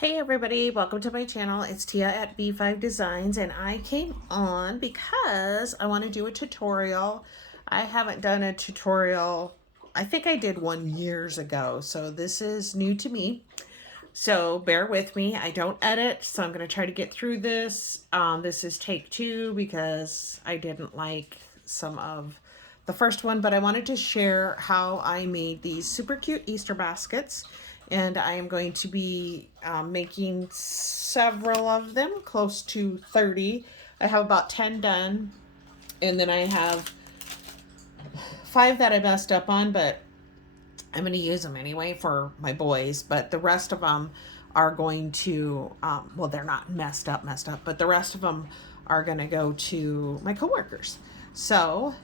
Hey everybody, welcome to my channel. It's Tia at B5 Designs, and I came on because I want to do a tutorial. I haven't done a tutorial. I think I did one years ago, so this is new to me. So bear with me. I don't edit, so I'm going to try to get through this. This is take two because I didn't like some of the first one, but I wanted to share how I made these super cute Easter baskets. And I am going to be making several of them, close to 30. I have about 10 done, and then I have 5 that I messed up on, but I'm going to use them anyway for my boys. But the rest of them are going to, well, they're not messed up, but the rest of them are going to go to my coworkers. So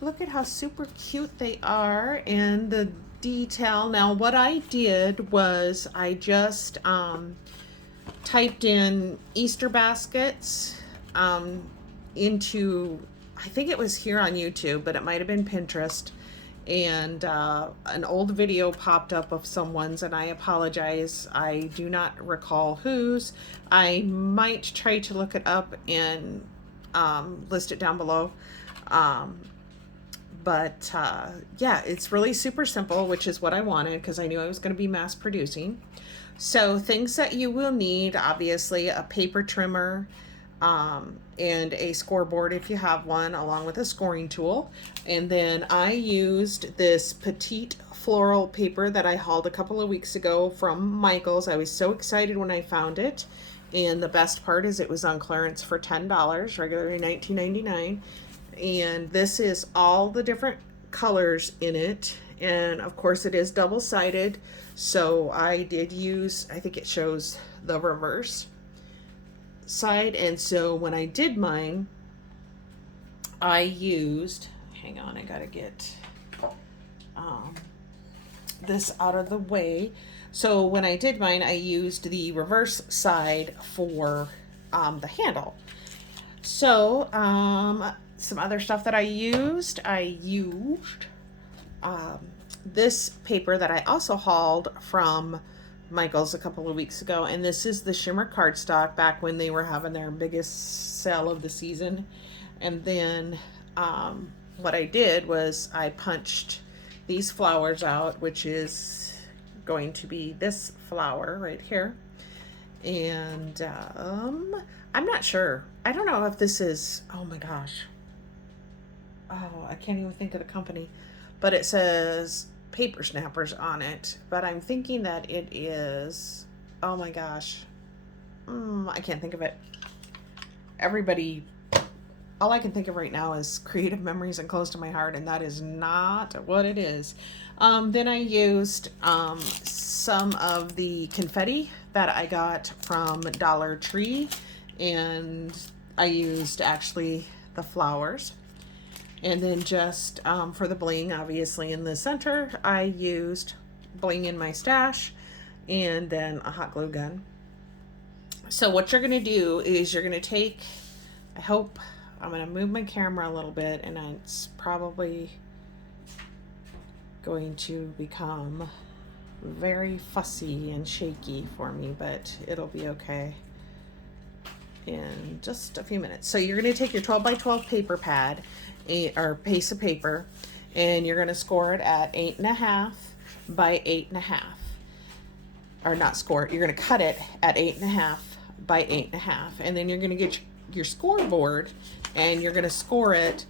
look at how super cute they are, and the detail. Now what I did was I just typed in Easter baskets into, I think it was here on YouTube, but it might have been Pinterest, and an old video popped up of someone's, and I apologize, I do not recall whose. I might try to look it up and list it down below. But yeah, it's really super simple, which is what I wanted because I knew I was going to be mass producing. So things that you will need, obviously, a paper trimmer and a scoreboard if you have one, along with a scoring tool. And then I used this petite floral paper that I hauled a couple of weeks ago from Michael's. I was so excited when I found it. And the best part is it was on clearance for $10, regularly $19.99. And this is all the different colors in it, and of course it is double-sided, so I did use, I think it shows the reverse side. And so when I did mine, I used, hang on, I gotta get this out of the way. So when I did mine, I used the reverse side for the handle. So some other stuff that I used this paper that I also hauled from Michael's a couple of weeks ago, and this is the shimmer cardstock back when they were having their biggest sale of the season. And then what I did was I punched these flowers out, which is going to be this flower right here. And I'm not sure, I don't know if this is, oh my gosh, oh, I can't even think of the company, but it says Paper Snappers on it. But I'm thinking that it is, oh my gosh, I can't think of it. Everybody, all I can think of right now is Creative Memories and Close to My Heart, and that is not what it is. Then I used some of the confetti that I got from Dollar Tree, and I used actually the flowers. And then just for the bling, obviously in the center, I used bling in my stash and then a hot glue gun. So what you're going to do is you're going to take, I hope, I'm going to move my camera a little bit, and it's probably going to become very fussy and shaky for me, but it'll be okay in just a few minutes. So you're going to take your 12 by 12 paper pad or piece of paper, and you're going to score it at 8.5 by 8.5, or not score it, you're going to cut it at 8.5 by 8.5, and then you're going to get your scoreboard and you're going to score it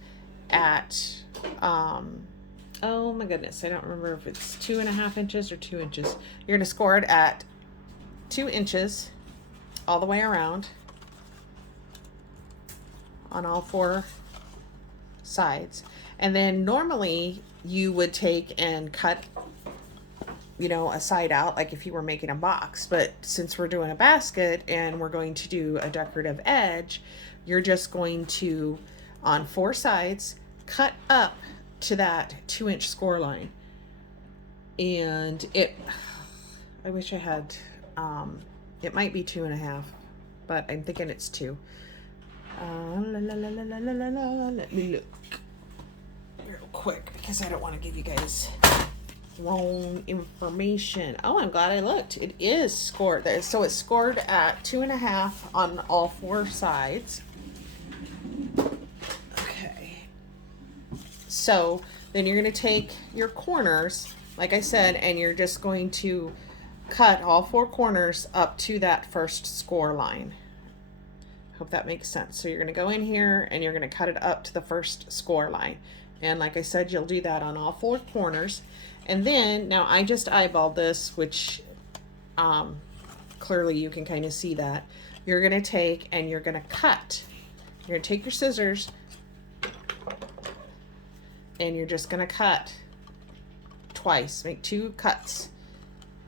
at oh my goodness, I don't remember if it's 2.5 inches or 2 inches. You're going to score it at 2 inches all the way around on all 4 sides. And then normally you would take and cut, you know, a side out like if you were making a box, but since we're doing a basket and we're going to do a decorative edge, you're just going to, on 4 sides, cut up to that 2-inch score line. And it, I wish I had, it might be 2.5, but I'm thinking it's 2. Let me look real quick because I don't want to give you guys wrong information. Oh, I'm glad I looked. It is scored. So it's scored at 2.5 on all 4 sides. Okay. So then you're going to take your corners, like I said, and you're just going to cut all 4 corners up to that first score line. Hope that makes sense. So you're going to go in here and you're going to cut it up to the first score line. And like I said, you'll do that on all 4 corners. And then, now I just eyeballed this, which clearly you can kind of see that. You're going to take and you're going to cut. You're going to take your scissors and you're just going to cut twice. Make 2 cuts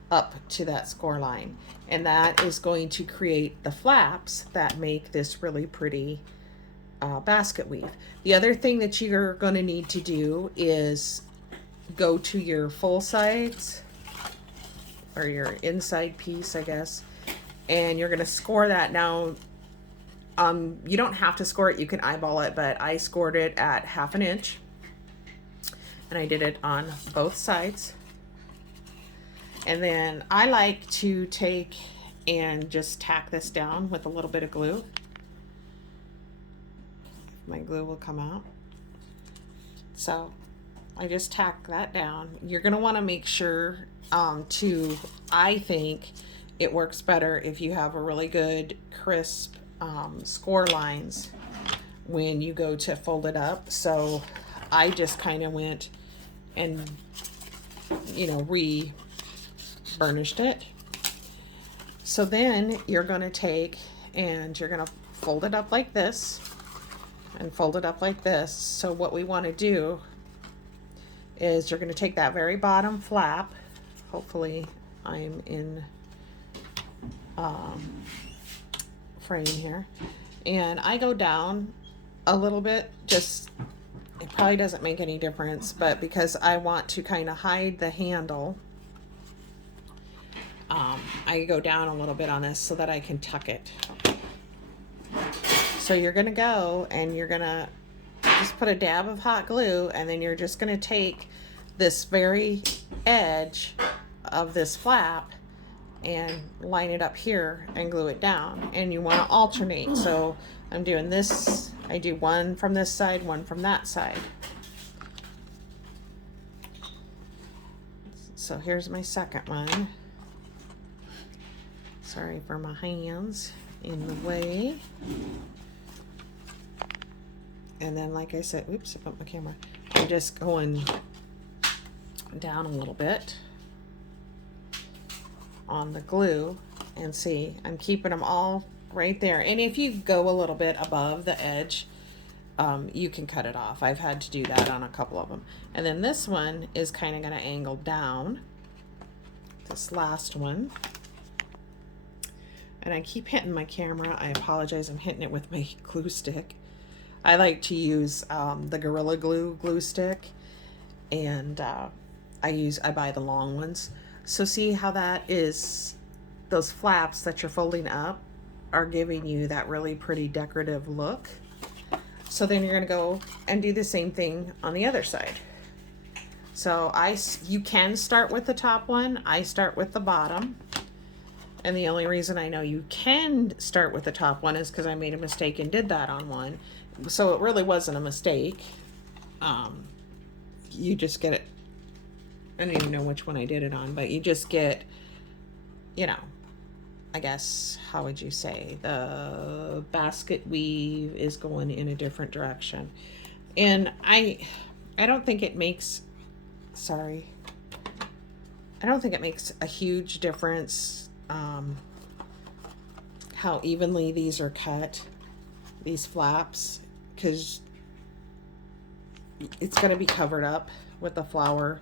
up to that score line. And that is going to create the flaps that make this really pretty basket weave. The other thing that you're going to need to do is go to your full sides, or your inside piece, I guess, and you're going to score that. Now, you don't have to score it, you can eyeball it, but I scored it at 1/2 inch, and I did it on both sides. And then I like to take and just tack this down with a little bit of glue. My glue will come out. So I just tack that down. You're going to want to make sure I think it works better if you have a really good crisp score lines when you go to fold it up. So I just kind of went and, you know, burnished it. So then you're going to take and you're going to fold it up like this and fold it up like this. So what we want to do is you're going to take that very bottom flap. Hopefully I'm in frame here, and I go down a little bit. Just, it probably doesn't make any difference, but because I want to kind of hide the handle, I go down a little bit on this so that I can tuck it. So you're going to go and you're going to just put a dab of hot glue, and then you're just going to take this very edge of this flap and line it up here and glue it down. And you want to alternate. So I'm doing this, I do one from this side, one from that side. So here's my second one. Sorry for my hands in the way. And then, like I said, oops, I bumped my camera. I'm just going down a little bit on the glue, and see, I'm keeping them all right there. And if you go a little bit above the edge, you can cut it off. I've had to do that on a couple of them. And then this one is kind of going to angle down, this last one. And I keep hitting my camera. I apologize. I'm hitting it with my glue stick. I like to use the Gorilla Glue glue stick, and I buy the long ones. So see how that is, those flaps that you're folding up are giving you that really pretty decorative look. So then you're going to go and do the same thing on the other side. So you can start with the top one. I start with the bottom. And the only reason I know you can start with the top one is because I made a mistake and did that on one. So it really wasn't a mistake. You just get it. I don't even know which one I did it on, but you just get, you know, I guess, how would you say, the basket weave is going in a different direction. And I don't think it makes, I don't think it makes a huge difference how evenly these are cut, these flaps, because it's going to be covered up with the flower.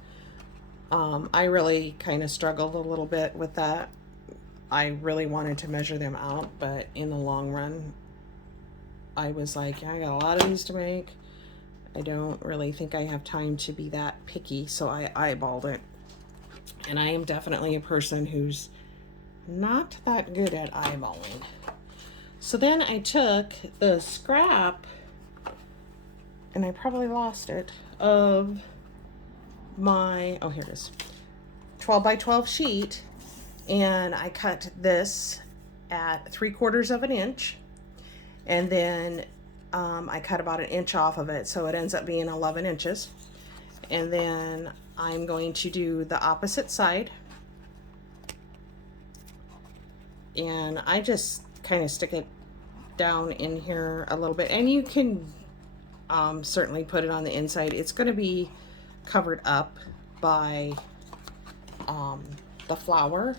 I really kind of struggled a little bit with that. I really wanted to measure them out, but in the long run, I was like, I got a lot of these to make. I don't really think I have time to be that picky, so I eyeballed it. And I am definitely a person who's not that good at eyeballing. So then I took the scrap, and I probably lost it, of my, oh, here it is. 12 by 12 sheet, and I cut this at 3/4 of an inch, and then I cut about an inch off of it, so it ends up being 11 inches. And then I'm going to do the opposite side, and I just kind of stick it down in here a little bit, and you can certainly put it on the inside. It's going to be covered up by the flour,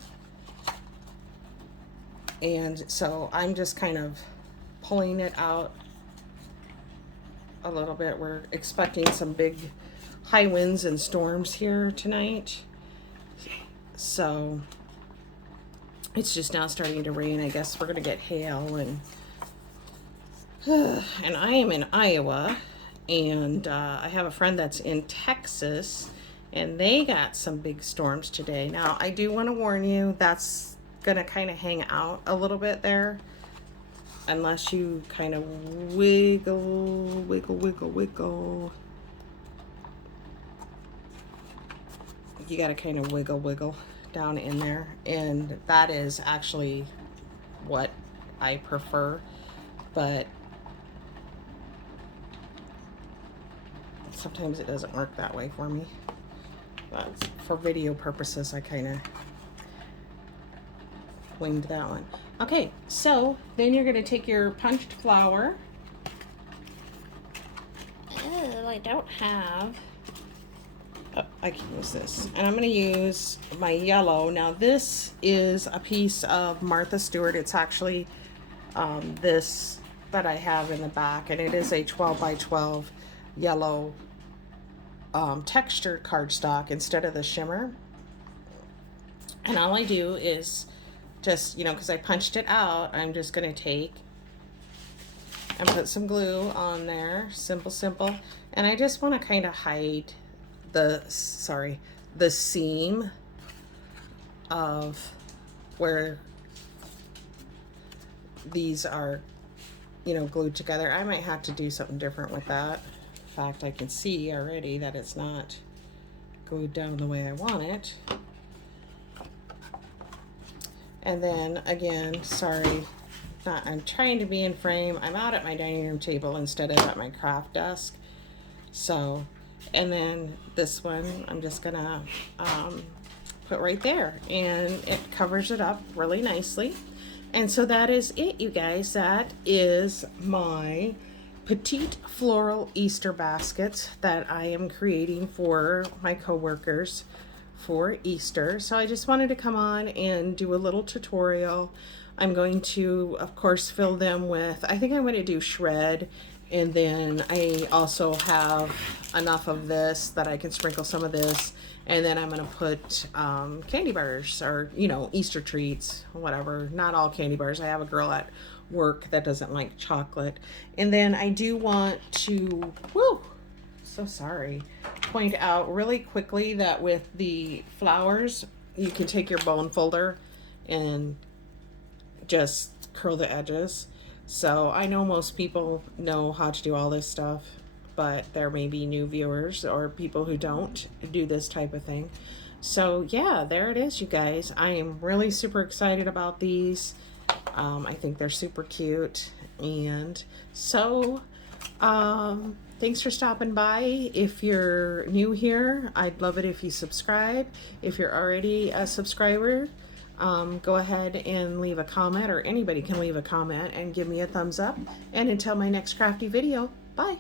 and so I'm just kind of pulling it out a little bit. We're expecting some big high winds and storms here tonight, so it's just now starting to rain. I guess we're gonna get hail, and and I am in Iowa, and I have a friend that's in Texas, and they got some big storms today. Now, I do want to warn you, that's gonna kind of hang out a little bit there, unless you kind of wiggle. You gotta kind of wiggle down in there, and that is actually what I prefer, but sometimes it doesn't work that way for me. But for video purposes, I kind of winged that one. Okay, so then you're going to take your punched flour. Oh, I don't have... Oh, I can use this. And I'm going to use my yellow. Now, this is a piece of Martha Stewart. It's actually this that I have in the back, and it is a 12 by 12 yellow textured cardstock instead of the shimmer. And all I do is just, you know, because I punched it out, I'm just going to take and put some glue on there. Simple. And I just want to kind of hide the seam of where these are, you know, glued together. I might have to do something different with that. In fact, I can see already that it's not glued down the way I want it. And then again, sorry, I'm trying to be in frame. I'm out at my dining room table instead of at my craft desk. So, and then this one I'm just gonna put right there, and it covers it up really nicely. And so that is it, you guys. That is my petite floral Easter baskets that I am creating for my coworkers for Easter. So I just wanted to come on and do a little tutorial. I'm going to, of course, fill them with, I think I'm going to do shred, and then I also have enough of this that I can sprinkle some of this, and then I'm going to put candy bars, or, you know, Easter treats, whatever. Not all candy bars. I have a girl at work that doesn't like chocolate. And then I do want to, so sorry, point out really quickly that with the flowers, you can take your bone folder and just curl the edges. So I know most people know how to do all this stuff, but there may be new viewers or people who don't do this type of thing. So yeah, there it is, you guys. I am really super excited about these. I think they're super cute. And so thanks for stopping by. If you're new here, I'd love it if you subscribe. If you're already a subscriber, go ahead and leave a comment, or anybody can leave a comment and give me a thumbs up. And until my next crafty video, bye.